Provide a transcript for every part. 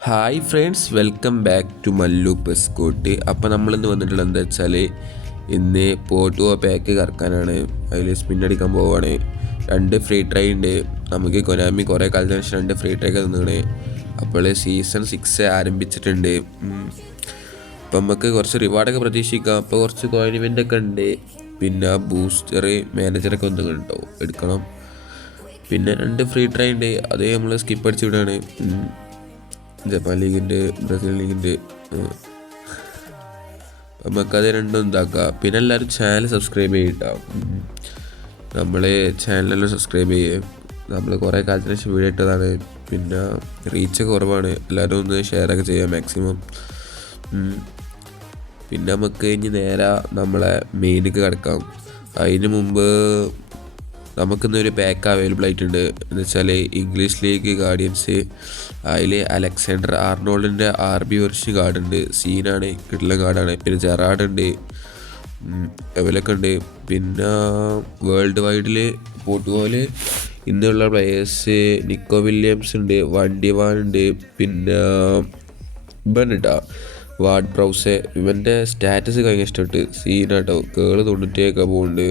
Hi friends welcome back to Mallu പെസ്കോട്ട് അപ്പോൾ നമ്മളിന്ന് വന്നിട്ടുള്ളത് എന്താ വെച്ചാൽ ഇന്ന് പോട്ടുവോ പാക്ക് കറക്കാനാണ്. അതിൽ സ്പിൻ അടിക്കാൻ പോവാണ്. രണ്ട് ഫ്രീ ട്രൈ ഉണ്ട് നമുക്ക് കൊനാമി കുറേ കാലത്തിന് ശേഷം രണ്ട് ഫ്രീ ട്രൈ ഒക്കെ തന്നാണ് അപ്പോൾ സീസൺ സിക്സ് ആരംഭിച്ചിട്ടുണ്ട്. അപ്പം നമുക്ക് കുറച്ച് റിവാർഡൊക്കെ പ്രതീക്ഷിക്കാം. അപ്പോൾ കുറച്ച് കോയിൻ ഇവന്റ് ഒക്കെ ഉണ്ട് പിന്നെ ബൂസ്റ്റർ മാനേജറൊക്കെ ഒന്നും ഉണ്ടാവും എടുക്കണം. പിന്നെ രണ്ട് ഫ്രീ ട്രൈ ഉണ്ട് അതേ നമ്മൾ സ്കിപ്പ് അടിച്ച് ഉം. ജപ്പാൻ ലീഗിന്റെ ബ്രസീൽ ലീഗിന്റെ നമുക്കത് രണ്ടും ഇതാക്കാം. പിന്നെ എല്ലാവരും ചാനൽ സബ്സ്ക്രൈബ് ചെയ്യട്ടോ നമ്മളെ ചാനലെല്ലാം സബ്സ്ക്രൈബ് ചെയ്യും. നമ്മൾ കുറേ കാലത്തിന് ശേഷം വീഡിയോ ഇട്ടതാണ്. പിന്നെ റീച്ച് കുറവാണ്. എല്ലാവരും ഒന്ന് ഷെയറൊക്കെ ചെയ്യാം മാക്സിമം. പിന്നെ നമുക്ക് ഇനി നേരെ നമ്മളെ മെയിനിക്ക് കിടക്കാം. അതിന് മുമ്പ് നമുക്കിന്നൊരു പാക്ക് അവൈലബിൾ ആയിട്ടുണ്ട്. എന്ന് വെച്ചാൽ ഇംഗ്ലീഷ് ലീഗ് ഗാർഡിയൻസ് അതിൽ അലക്സാണ്ടർ ആർണോൾഡിന്റെ ആർ ബി വെർഷൻ കാർഡ് ഉണ്ട്. സീനാണ് കിട്ടുന്ന കാർഡാണ് പിന്നെ ജെറാഡ് ഉണ്ട്. അവലൊക്കെ ഉണ്ട്. പിന്നെ വേൾഡ് വൈഡിൽ പോർട്ടുഗോൾ ഇന്നുള്ള പ്ലേയേഴ്സ് നിക്കോ വില്യംസ് ഉണ്ട്. വണ്ടിവാൻ ഉണ്ട്. പിന്നെ ഇവൻ വാർഡ് പ്രൗസെ. ഇവന്റെ സ്റ്റാറ്റസ് കഴിഞ്ഞ ഇഷ്ടപ്പെട്ട്. സീനാട്ടോ കേൾ തൊണ്ണൂറ്റിയൊക്കെ പോകുന്നുണ്ട്.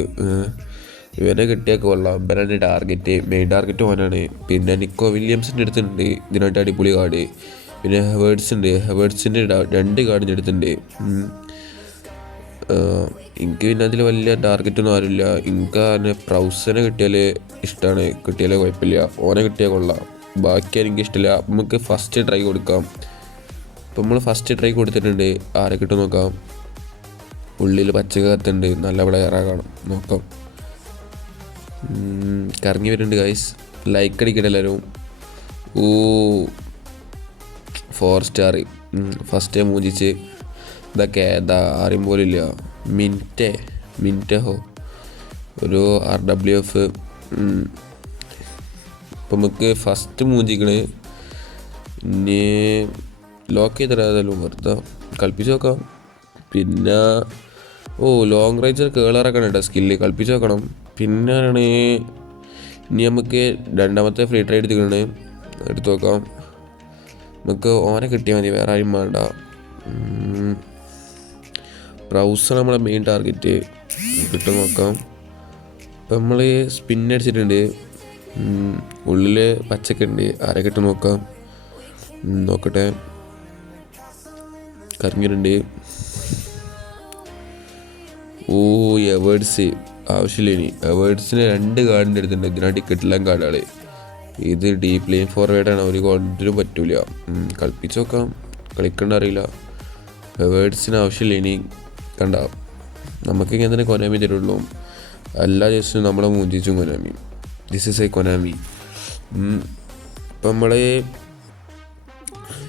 ഇവനെ കിട്ടിയാൽ കൊള്ളാം. ഇവനാണ് ടാർഗറ്റ്. മെയിൻ ടാർഗറ്റ് ഓനാണ്. പിന്നെ നിക്കോ വില്യംസിന്റെ അടുത്തുണ്ട്. ഇതിനായിട്ട് അടിപൊളി കാർഡ് പിന്നെ ഹെവേർഡ്സ് ഉണ്ട്. ഹെവേർഡ്സിന്റെ രണ്ട് കാർഡിന്റെ അടുത്തുണ്ട്. എനിക്ക് പിന്നെ അതിൽ വലിയ ടാർഗറ്റൊന്നും ആരുമില്ല. എനിക്ക് അതിനെ പ്രൗസനെ കിട്ടിയാൽ ഇഷ്ടമാണ് കിട്ടിയാൽ കുഴപ്പമില്ല ഓനെ കിട്ടിയാൽ കൊള്ളാം. ബാക്കി എനിക്ക് ഇഷ്ടമില്ല നമുക്ക് ഫസ്റ്റ് ട്രൈ കൊടുക്കാം. ഇപ്പം നമ്മൾ ഫസ്റ്റ് ട്രൈ കൊടുത്തിട്ടുണ്ട്. ആരെ കിട്ടും നോക്കാം. ഉള്ളിൽ പച്ച കത്തുണ്ട്. നല്ല പ്ലെയറാണ് നോക്കാം. കറങ്ങി വരുന്നുണ്ട് ഗൈസ് ലൈക്ക് അടിക്കട്ടെ എല്ലാവരും. ഓ ഫോർ സ്റ്റാർ ഫസ്റ്റ് മൂജിച്ച് ഇതൊക്കെ ഇതാ ആരും പോലില്ല മിന്റെ മിന്റഹോ ഒരു ആർ ഡബ്ല്യു എഫ് ഇപ്പം നമുക്ക് ഫസ്റ്റ് മൂഞ്ചിക്കണ് ഇനി ലോക്ക് ചെയ്തിടാതല്ലോ വെറുതെ കളിപ്പിച്ച് നോക്കാം. പിന്നെ ഓ ലോങ് റേഞ്ചർ കേളറൊക്കെ കേട്ടോ സ്കില്ല് കളിപ്പിച്ച് നോക്കണം. പിന്നെയാണ് ഇനി നമുക്ക് രണ്ടാമത്തെ ഫ്രീ ട്രൈ എടുത്തിക്കണ് എടുത്തു നോക്കാം. നമുക്ക് ഓനെ കിട്ടിയാൽ മതി വേറെ ആരും വേണ്ട. ബ്രൗസർ നമ്മളെ മെയിൻ ടാർഗറ്റ് കിട്ടും നോക്കാം. ഇപ്പം നമ്മൾ സ്പിൻ അടിച്ചിട്ടുണ്ട്. ഉള്ളിൽ പച്ചക്ക ഉണ്ട് ആരെ കിട്ടും നോക്കാം. നോക്കട്ടെ. കറങ്ങിയിട്ടുണ്ട്. ഓ എവേർഡ്സ് ആവശ്യമില്ല ഇനി. എവേർഡ്സിന് രണ്ട് കാർഡിന്റെ അടുത്തുണ്ട്. ഇതിനാ ടിക്കറ്റെല്ലാം കാർഡാണ് ഇത് ഡീപ് ലൈൻ ഫോർവേഡാണ് ഒരു കൊണ്ടിനും പറ്റൂല. കളിപ്പിച്ച് നോക്കാം. കളിക്കണ്ട അറിയില്ല. അവേർഡ്സിന് ആവശ്യമില്ല ഇനി. കണ്ട. നമുക്ക് ഇങ്ങനെ തന്നെ കൊനാമി തരുള്ളൂ? എല്ലാ ദിവസവും നമ്മളെ മൂഞ്ചിച്ചും Konami this is a Konami ഇപ്പം നമ്മൾ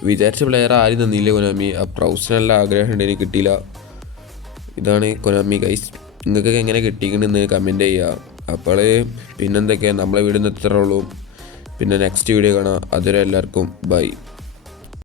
വിചാരിച്ച പ്ലെയർ ആരും തന്നില്ല കൊനാമി ആ പ്രൗസിനെല്ലാം ആഗ്രഹം ഉണ്ട് എനിക്ക് കിട്ടിയില്ല. ഇതാണ് കൊനാമി ഗൈസ് നിങ്ങൾക്ക് എങ്ങനെ കിട്ടിക്കണെന്ന് കമന്റ് ചെയ്യുക അപ്പോൾ പിന്നെന്തൊക്കെയാണ് നമ്മളെ വീടിന് എത്ര ഉള്ളൂ. പിന്നെ നെക്സ്റ്റ് വീഡിയോ കാണാം. അതുവരെ എല്ലാവർക്കും ബൈ